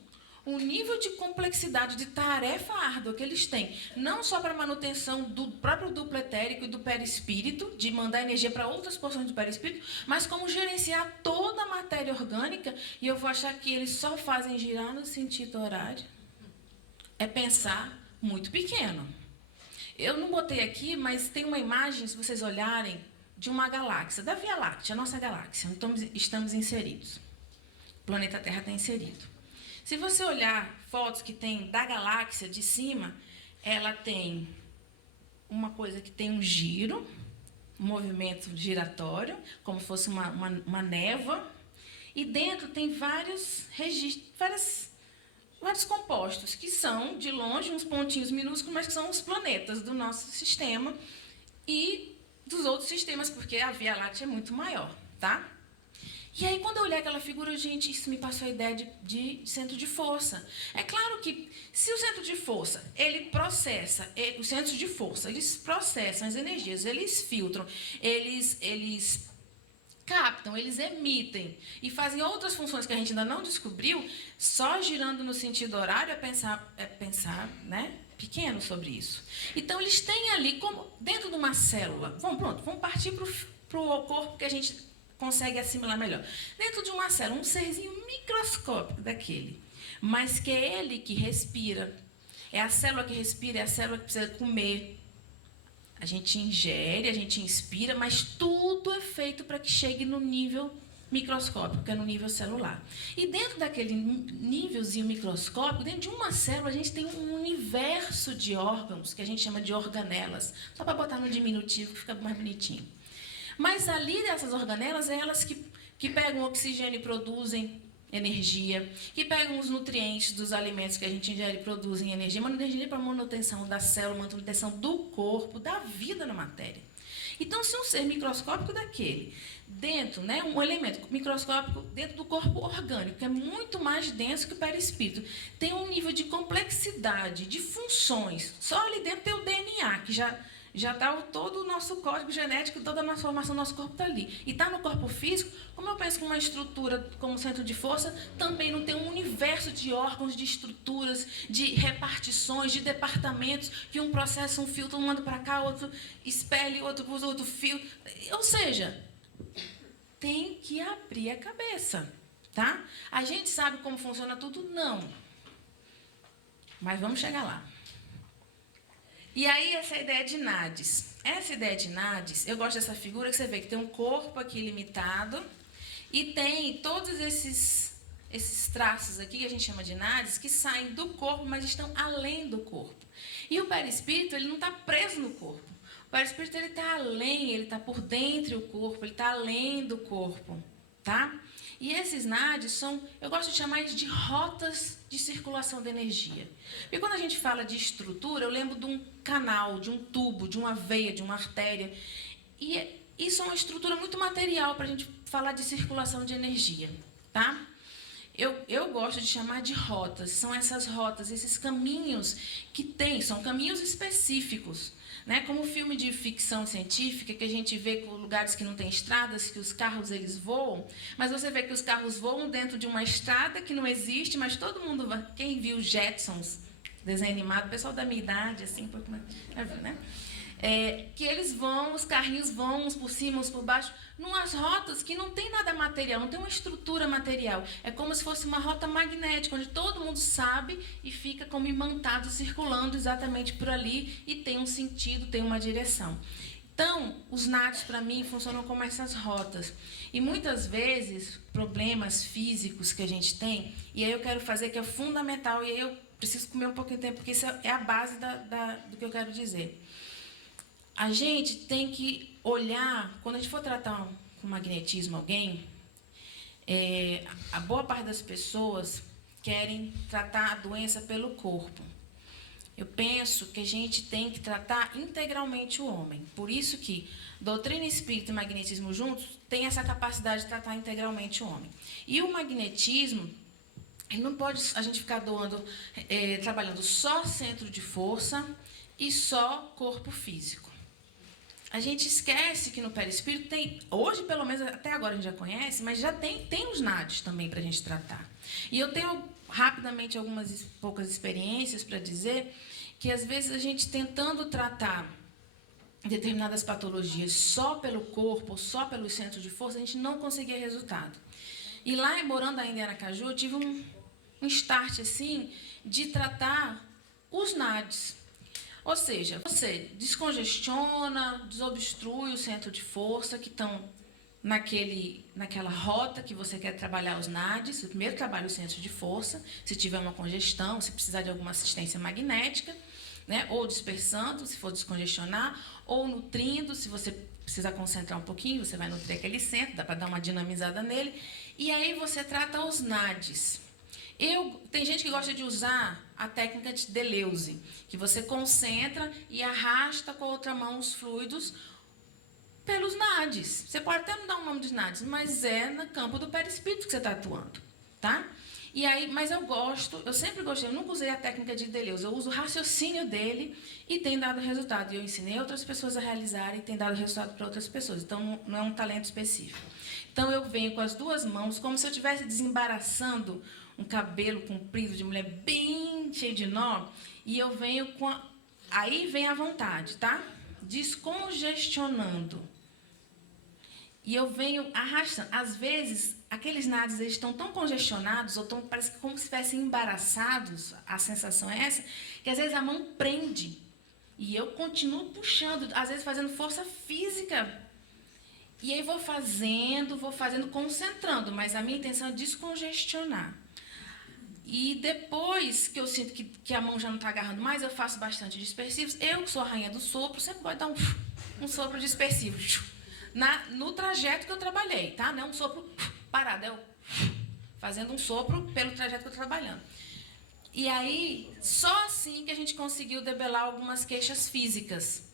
O nível de complexidade, de tarefa árdua que eles têm, não só para a manutenção do próprio duplo etérico e do perispírito, de mandar energia para outras porções do perispírito, mas como gerenciar toda a matéria orgânica, e eu vou achar que eles só fazem girar no sentido horário. É pensar muito pequeno. Eu não botei aqui, mas tem uma imagem, se vocês olharem, de uma galáxia, da Via Láctea, a nossa galáxia, então estamos inseridos. O planeta Terra está inserido. Se você olhar fotos que tem da galáxia de cima, ela tem uma coisa que tem um giro, um movimento giratório, como se fosse uma névoa, e dentro tem vários registros, vários compostos, que são, de longe, uns pontinhos minúsculos, mas que são os planetas do nosso sistema e dos outros sistemas, porque a Via Láctea é muito maior, tá? E aí, quando eu olhei aquela figura, gente, isso me passou a ideia de centro de força. É claro que, se o centro de força, ele processa, os centros de força, eles processam as energias, eles filtram, eles captam, eles emitem e fazem outras funções que a gente ainda não descobriu, só girando no sentido horário é pensar, né, pequeno sobre isso. Então, eles têm ali, como dentro de uma célula, vamos partir para o corpo que a gente consegue assimilar melhor. Dentro de uma célula, um serzinho microscópico daquele, mas que é ele que respira. É a célula que respira, é a célula que precisa comer. A gente ingere, a gente inspira, mas tudo é feito para que chegue no nível microscópico, que é no nível celular. E dentro daquele nívelzinho microscópico, dentro de uma célula, a gente tem um universo de órgãos, que a gente chama de organelas. Só para botar no diminutivo, que fica mais bonitinho. Mas ali dessas organelas, é elas que pegam o oxigênio e produzem energia, que pegam os nutrientes dos alimentos que a gente ingere e produzem energia, mas energia para manutenção da célula, manutenção do corpo, da vida na matéria. Então, se um ser microscópico daquele, dentro, né, um elemento microscópico dentro do corpo orgânico, que é muito mais denso que o perispírito, tem um nível de complexidade, de funções, só ali dentro tem o DNA, que já está todo o nosso código genético, toda a nossa formação do nosso corpo está ali. E está no corpo físico, como eu penso que uma estrutura como centro de força, também não tem um universo de órgãos, de estruturas, de repartições, de departamentos, que um processa um filtro, um manda para cá, outro espelha, outro usa outro fio. Ou seja, tem que abrir a cabeça, tá? A gente sabe como funciona tudo? Não. Mas vamos chegar lá. E aí, essa ideia de NADES. Essa ideia de NADES, eu gosto dessa figura que você vê que tem um corpo aqui limitado e tem todos esses traços aqui, que a gente chama de NADES, que saem do corpo, mas estão além do corpo. E o perispírito, ele não está preso no corpo. O perispírito, ele está além, ele está por dentro do corpo, ele está além do corpo, tá? E esses NADES são, eu gosto de chamar de rotas de circulação de energia. E quando a gente fala de estrutura, eu lembro de um canal, de um tubo, de uma veia, de uma artéria. E isso é uma estrutura muito material para a gente falar de circulação de energia, tá? Eu gosto de chamar de rotas. São essas rotas, esses caminhos que tem, são caminhos específicos. Né? Como o filme de ficção científica, que a gente vê com lugares que não tem estradas, que os carros eles voam, mas você vê que os carros voam dentro de uma estrada que não existe, mas todo mundo, quem viu Jetsons, desenho animado, pessoal da minha idade, assim, né? Que eles vão, os carrinhos vão uns por cima, uns por baixo, numas rotas que não tem nada material, não tem uma estrutura material. É como se fosse uma rota magnética, onde todo mundo sabe e fica como imantado, circulando exatamente por ali e tem um sentido, tem uma direção. Então, os NADES, para mim, funcionam como essas rotas. E muitas vezes, problemas físicos que a gente tem, e aí eu quero fazer que é fundamental, e aí eu preciso comer um pouquinho de tempo, porque isso é a base do que eu quero dizer. A gente tem que olhar, quando a gente for tratar com magnetismo alguém, a boa parte das pessoas querem tratar a doença pelo corpo. Eu penso que a gente tem que tratar integralmente o homem. Por isso que doutrina espírita e magnetismo juntos têm essa capacidade de tratar integralmente o homem. E o magnetismo, ele não pode a gente ficar trabalhando só centro de força e só corpo físico. A gente esquece que no perispírito tem, hoje pelo menos até agora a gente já conhece, mas já tem os NADES também para a gente tratar. E eu tenho rapidamente algumas poucas experiências para dizer que às vezes a gente tentando tratar determinadas patologias só pelo corpo, só pelo centro de força, a gente não conseguia resultado. E lá, morando ainda em Aracaju, eu tive um start assim de tratar os NADES. Ou seja, você descongestiona, desobstrui o centro de força que estão naquela rota que você quer trabalhar os NADES. Você primeiro trabalha o centro de força, se tiver uma congestão, se precisar de alguma assistência magnética, né? Ou dispersando, se for descongestionar, ou nutrindo, se você precisar concentrar um pouquinho, você vai nutrir aquele centro, dá para dar uma dinamizada nele. E aí você trata os NADES. Tem gente que gosta de usar a técnica de Deleuze, que você concentra e arrasta com a outra mão os fluidos pelos NADES. Você pode até não dar o nome dos NADES, mas é no campo do perispírito que você está atuando, tá? E aí, mas eu sempre gostei, eu nunca usei a técnica de Deleuze, eu uso o raciocínio dele e tem dado resultado. E eu ensinei outras pessoas a realizarem e tem dado resultado para outras pessoas. Então, não é um talento específico. Então, eu venho com as duas mãos, como se eu estivesse desembaraçando um cabelo comprido de mulher bem cheio de nó, e eu venho aí vem a vontade, tá? Descongestionando. E eu venho arrastando. Às vezes, aqueles NADES eles estão tão congestionados, ou parece que como se estivessem embaraçados, a sensação é essa, que às vezes a mão prende. E eu continuo puxando, às vezes fazendo força física. E aí vou fazendo, concentrando, mas a minha intenção é descongestionar. E depois que eu sinto que a mão já não está agarrando mais, eu faço bastante dispersivos. Eu, que sou a rainha do sopro, sempre gosto de dar um sopro dispersivo. No trajeto que eu trabalhei, tá? Não é um sopro parado, é eu fazendo um sopro pelo trajeto que eu estou trabalhando. E aí, só assim que a gente conseguiu debelar algumas queixas físicas.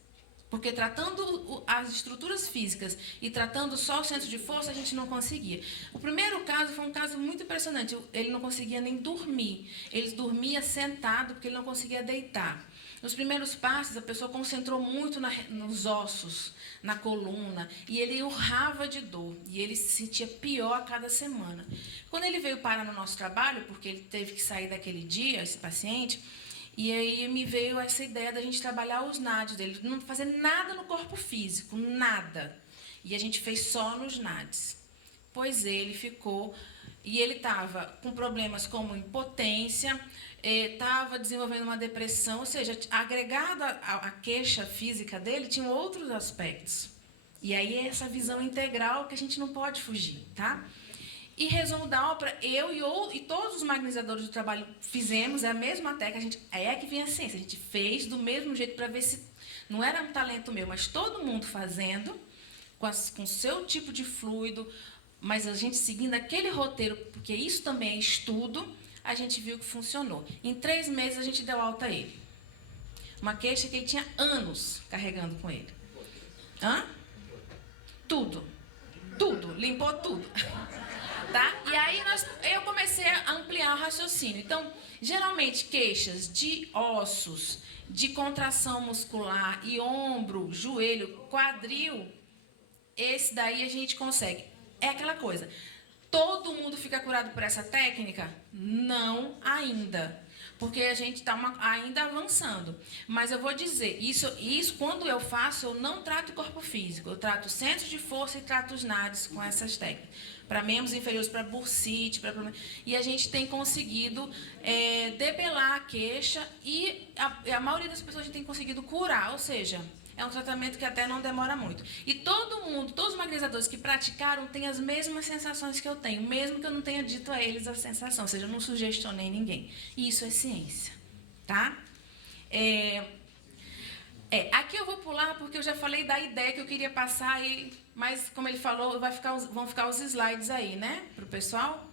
Porque tratando as estruturas físicas e tratando só o centro de força, a gente não conseguia. O primeiro caso foi um caso muito impressionante. Ele não conseguia nem dormir. Ele dormia sentado porque ele não conseguia deitar. Nos primeiros passos, a pessoa concentrou muito nos ossos, na coluna, e ele urrava de dor. E ele se sentia pior a cada semana. Quando ele veio parar no nosso trabalho, porque ele teve que sair daquele dia, esse paciente, e aí me veio essa ideia da gente trabalhar os NADs dele, não fazer nada no corpo físico, nada. E a gente fez só nos NADs. Pois ele ficou, e ele estava com problemas como impotência, estava desenvolvendo uma depressão, ou seja, agregado à queixa física dele, tinha outros aspectos. E aí é essa visão integral que a gente não pode fugir, tá? E resumo da ópera, eu e todos os magnetizadores do trabalho fizemos, é a mesma técnica, aí é que vem a ciência, a gente fez do mesmo jeito para ver se, não era um talento meu, mas todo mundo fazendo, com seu tipo de fluido, mas a gente seguindo aquele roteiro, porque isso também é estudo, a gente viu que funcionou. Em 3 meses a gente deu alta a ele. Uma queixa que ele tinha anos carregando com ele. Hã? Tudo, limpou tudo. Tá? E aí eu comecei a ampliar o raciocínio. Então, geralmente, queixas de ossos, de contração muscular e ombro, joelho, quadril, esse daí a gente consegue. É aquela coisa. Todo mundo fica curado por essa técnica? Não ainda. Porque a gente está ainda avançando. Mas eu vou dizer, isso quando eu faço, eu não trato o corpo físico. Eu trato centros de força e trato os NADs com essas técnicas. Para membros inferiores, para bursite, e a gente tem conseguido debelar a queixa e a maioria das pessoas a gente tem conseguido curar, ou seja, é um tratamento que até não demora muito. E todos os magnetizadores que praticaram têm as mesmas sensações que eu tenho, mesmo que eu não tenha dito a eles a sensação, ou seja, eu não sugestionei ninguém. E isso é ciência, tá? Aqui eu vou pular porque eu já falei da ideia que eu queria passar, mas como ele falou, vão ficar os slides aí, né, para o pessoal.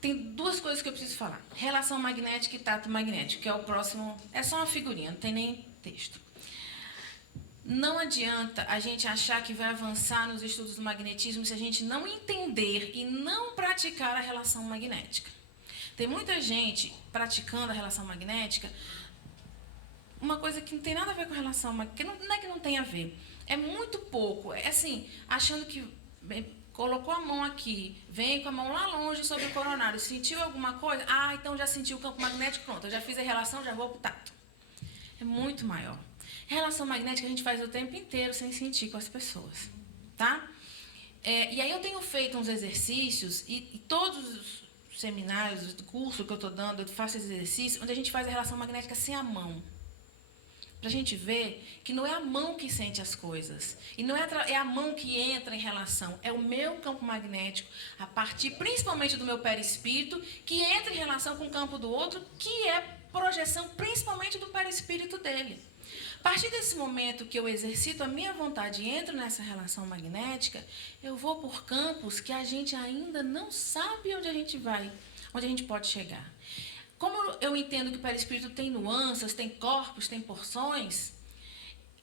Tem 2 coisas que eu preciso falar. Relação magnética e tato magnético, que é o próximo, é só uma figurinha, não tem nem texto. Não adianta a gente achar que vai avançar nos estudos do magnetismo se a gente não entender e não praticar a relação magnética. Tem muita gente praticando a relação magnética, uma coisa que não tem nada a ver com a relação magnética, não é que não tem a ver, é muito pouco, é assim, achando que colocou a mão aqui, vem com a mão lá longe sobre o coronário, sentiu alguma coisa? Ah, então já senti o campo magnético, pronto, eu já fiz a relação, já vou para o tato. É muito maior. Relação magnética a gente faz o tempo inteiro sem sentir com as pessoas, tá? E aí eu tenho feito uns exercícios e todos os seminários, do curso que eu estou dando, eu faço esses exercícios onde a gente faz a relação magnética sem a mão. Para a gente ver que não é a mão que sente as coisas. E não é a mão que entra em relação. É o meu campo magnético, a partir principalmente do meu perispírito, que entra em relação com o campo do outro, que é projeção principalmente do perispírito dele. A partir desse momento que eu exercito a minha vontade e entro nessa relação magnética, eu vou por campos que a gente ainda não sabe onde a gente vai, onde a gente pode chegar. Como eu entendo que o perispírito tem nuances, tem corpos, tem porções,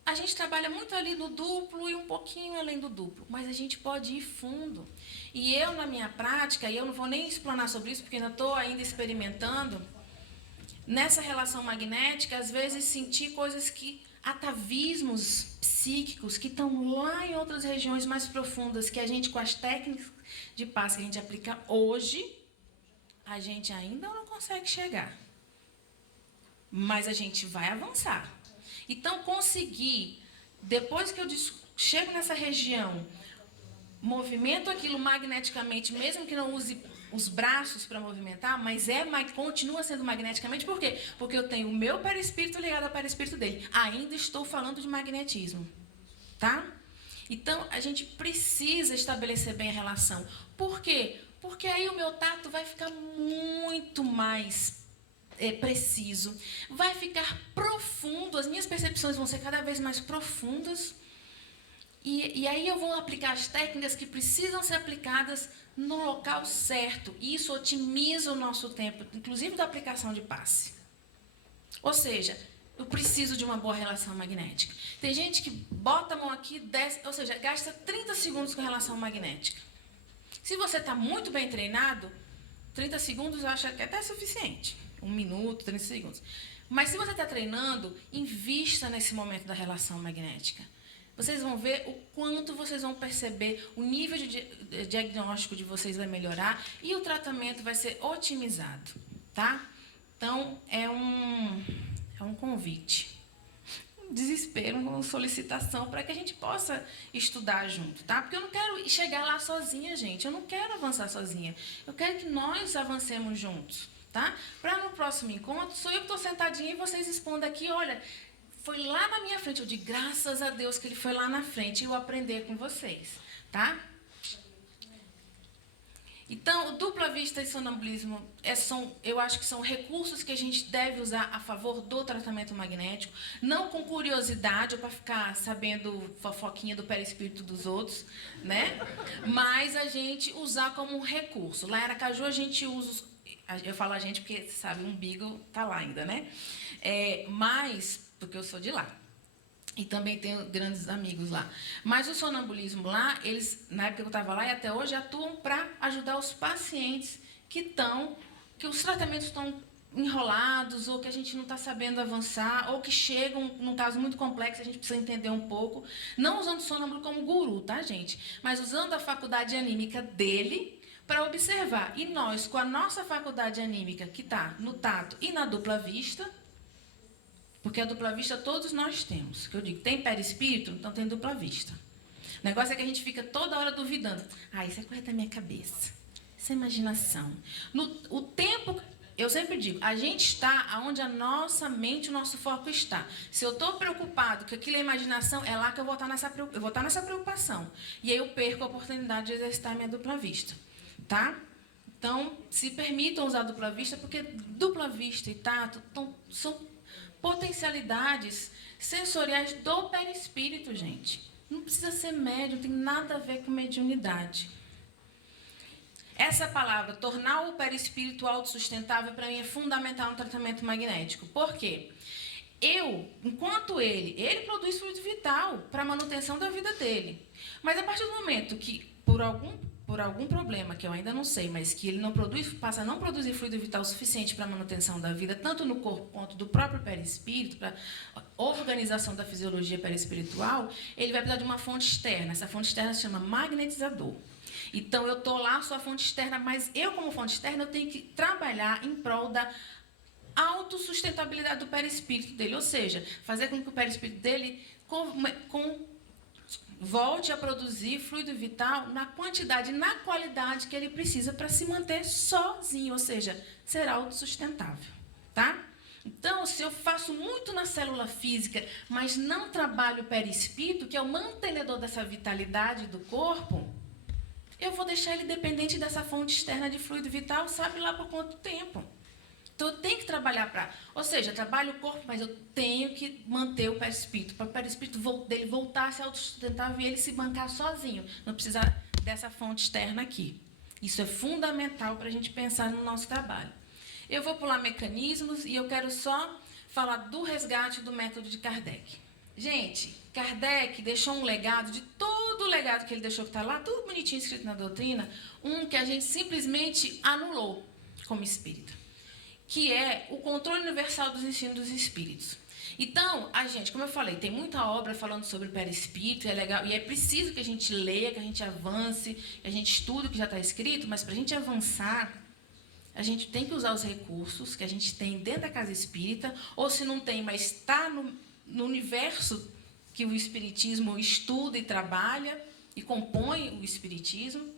a gente trabalha muito ali no duplo e um pouquinho além do duplo, mas a gente pode ir fundo. E eu, na minha prática, e eu não vou nem explanar sobre isso, porque ainda estou ainda experimentando, nessa relação magnética, às vezes senti coisas que, atavismos psíquicos, que estão lá em outras regiões mais profundas, que a gente, com as técnicas de passe que a gente aplica hoje, a gente ainda não consegue chegar. Mas a gente vai avançar. Então, conseguir, depois que eu chego nessa região, movimento aquilo magneticamente, mesmo que não use os braços para movimentar, mas continua sendo magneticamente, por quê? Porque eu tenho o meu perispírito ligado ao perispírito dele. Ainda estou falando de magnetismo, tá? Então, a gente precisa estabelecer bem a relação. Por quê? Porque aí o meu tato vai ficar muito mais preciso, vai ficar profundo, as minhas percepções vão ser cada vez mais profundas, e aí eu vou aplicar as técnicas que precisam ser aplicadas no local certo, e isso otimiza o nosso tempo, inclusive da aplicação de passe. Ou seja, eu preciso de uma boa relação magnética. Tem gente que bota a mão aqui, desce, ou seja, gasta 30 segundos com relação magnética. Se você está muito bem treinado, 30 segundos eu acho que é até suficiente. 1 minuto, 30 segundos. Mas se você está treinando, invista nesse momento da relação magnética. Vocês vão ver o quanto vocês vão perceber, o nível de diagnóstico de vocês vai melhorar e o tratamento vai ser otimizado, tá? Então, é um convite, um desespero, uma solicitação para que a gente possa estudar junto, tá? Porque eu não quero chegar lá sozinha, gente. Eu não quero avançar sozinha. Eu quero que nós avancemos juntos, tá? Para no próximo encontro, sou eu que estou sentadinha e vocês respondam aqui, olha, foi lá na minha frente. Eu digo, graças a Deus que ele foi lá na frente e eu aprender com vocês, tá? Então, dupla vista e sonambulismo, eu acho que são recursos que a gente deve usar a favor do tratamento magnético, não com curiosidade ou para ficar sabendo fofoquinha do perispírito dos outros, né? Mas a gente usar como um recurso. Lá em Aracaju a gente usa, eu falo a gente porque, sabe, o umbigo tá lá ainda, né? Mas, porque eu sou de lá. E também tenho grandes amigos lá. Mas o sonambulismo lá, eles, na época que eu estava lá e até hoje, atuam para ajudar os pacientes que os tratamentos estão enrolados, ou que a gente não está sabendo avançar, ou que chegam num caso muito complexo, a gente precisa entender um pouco. Não usando o sonâmbulo como guru, tá, gente? Mas usando a faculdade anímica dele para observar. E nós, com a nossa faculdade anímica, que está no tato e na dupla vista, porque a dupla vista todos nós temos. Que eu digo, tem perispírito, então tem dupla vista. O negócio é que a gente fica toda hora duvidando. Isso é coisa da minha cabeça. Isso é imaginação. O tempo, eu sempre digo, a gente está onde a nossa mente, o nosso foco está. Se eu estou preocupado que aquilo é imaginação, é lá que eu vou estar nessa preocupação. E aí eu perco a oportunidade de exercitar a minha dupla vista. Tá? Então, se permitam usar a dupla vista, porque dupla vista e tato são potencialidades sensoriais do perispírito, gente. Não precisa ser médium, não tem nada a ver com mediunidade. Essa palavra, tornar o perispírito autossustentável, para mim é fundamental no tratamento magnético. Por quê? Enquanto ele produz fluido vital para a manutenção da vida dele. Mas a partir do momento que, por algum problema, que eu ainda não sei, mas que ele passa a não produzir fluido vital suficiente para a manutenção da vida, tanto no corpo quanto do próprio perispírito, para a organização da fisiologia perispiritual, ele vai precisar de uma fonte externa. Essa fonte externa se chama magnetizador. Então, eu estou lá, sou a fonte externa, mas eu, como fonte externa, eu tenho que trabalhar em prol da autossustentabilidade do perispírito dele, ou seja, fazer com que o perispírito dele volte a produzir fluido vital na quantidade e na qualidade que ele precisa para se manter sozinho, ou seja, ser autossustentável, tá? Então, se eu faço muito na célula física, mas não trabalho o perispírito, que é o mantenedor dessa vitalidade do corpo, eu vou deixar ele dependente dessa fonte externa de fluido vital, sabe lá por quanto tempo. Então, eu tenho que trabalhar ou seja, eu trabalho o corpo, mas eu tenho que manter o perispírito, para o perispírito dele voltar a ser autossustentável e ele se bancar sozinho, não precisar dessa fonte externa aqui. Isso é fundamental para a gente pensar no nosso trabalho. Eu vou pular mecanismos e eu quero só falar do resgate do método de Kardec. Gente, Kardec deixou um legado, de todo o legado que ele deixou, que está lá, tudo bonitinho escrito na doutrina, que a gente simplesmente anulou como espírita, que é o controle universal dos ensinos dos espíritos. Então, a gente, como eu falei, tem muita obra falando sobre o perispírito, é legal, e é preciso que a gente leia, que a gente avance, que a gente estude o que já está escrito, mas para a gente avançar, a gente tem que usar os recursos que a gente tem dentro da casa espírita, ou se não tem, mas está no universo que o espiritismo estuda e trabalha, e compõe o espiritismo,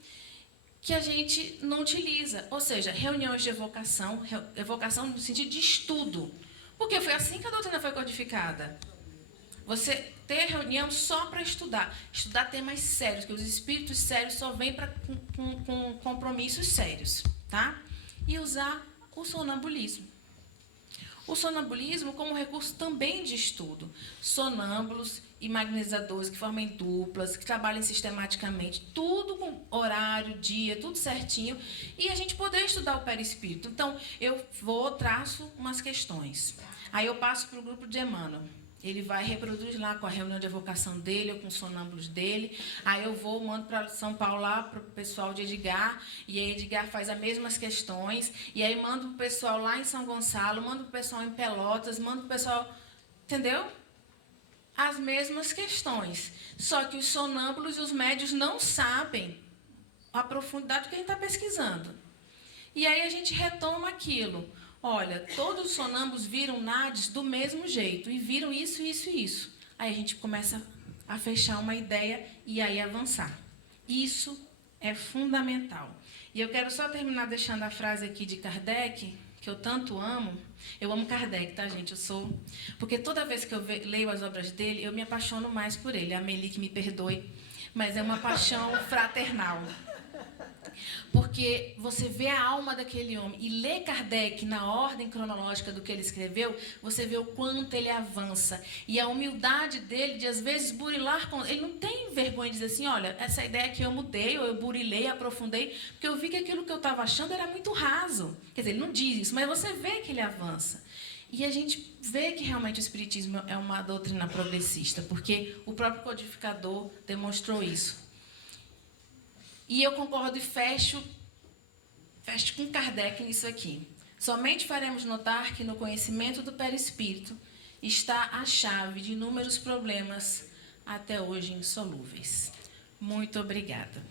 que a gente não utiliza, ou seja, reuniões de evocação no sentido de estudo, porque foi assim que a doutrina foi codificada. Você ter reunião só para estudar temas sérios, que os espíritos sérios só vêm com compromissos sérios, tá? E usar o sonambulismo. O sonambulismo como recurso também de estudo. Sonâmbulos e magnetizadores que formem duplas, que trabalhem sistematicamente, tudo com horário, dia, tudo certinho, e a gente poder estudar o perispírito. Então, traço umas questões. Aí eu passo para o grupo de Emmanuel. Ele vai reproduz lá com a reunião de evocação dele, ou com os sonâmbulos dele. Aí eu vou, mando para São Paulo lá para o pessoal de Edgar, e aí Edgar faz as mesmas questões, e aí mando para o pessoal lá em São Gonçalo, mando para o pessoal em Pelotas, mando para o pessoal, entendeu? As mesmas questões. Só que os sonâmbulos e os médios não sabem a profundidade que a gente está pesquisando. E aí a gente retoma aquilo. Olha, todos os sonâmbulos viram NADs do mesmo jeito, e viram isso, isso e isso. Aí a gente começa a fechar uma ideia e aí avançar. Isso é fundamental. E eu quero só terminar deixando a frase aqui de Kardec, que eu tanto amo. Eu amo Kardec, tá, gente? Eu sou... Porque toda vez que eu leio as obras dele, eu me apaixono mais por ele. A Amélie que me perdoe, mas é uma paixão fraternal. Porque você vê a alma daquele homem e lê Kardec na ordem cronológica do que ele escreveu, você vê o quanto ele avança. E a humildade dele de, às vezes, burilar... Ele não tem vergonha de dizer assim, olha, essa ideia que eu mudei, ou eu burilei, aprofundei, porque eu vi que aquilo que eu estava achando era muito raso. Quer dizer, ele não diz isso, mas você vê que ele avança. E a gente vê que realmente o Espiritismo é uma doutrina progressista, porque o próprio codificador demonstrou isso. E eu concordo e fecho com Kardec nisso aqui. Somente faremos notar que no conhecimento do perispírito está a chave de inúmeros problemas até hoje insolúveis. Muito obrigada.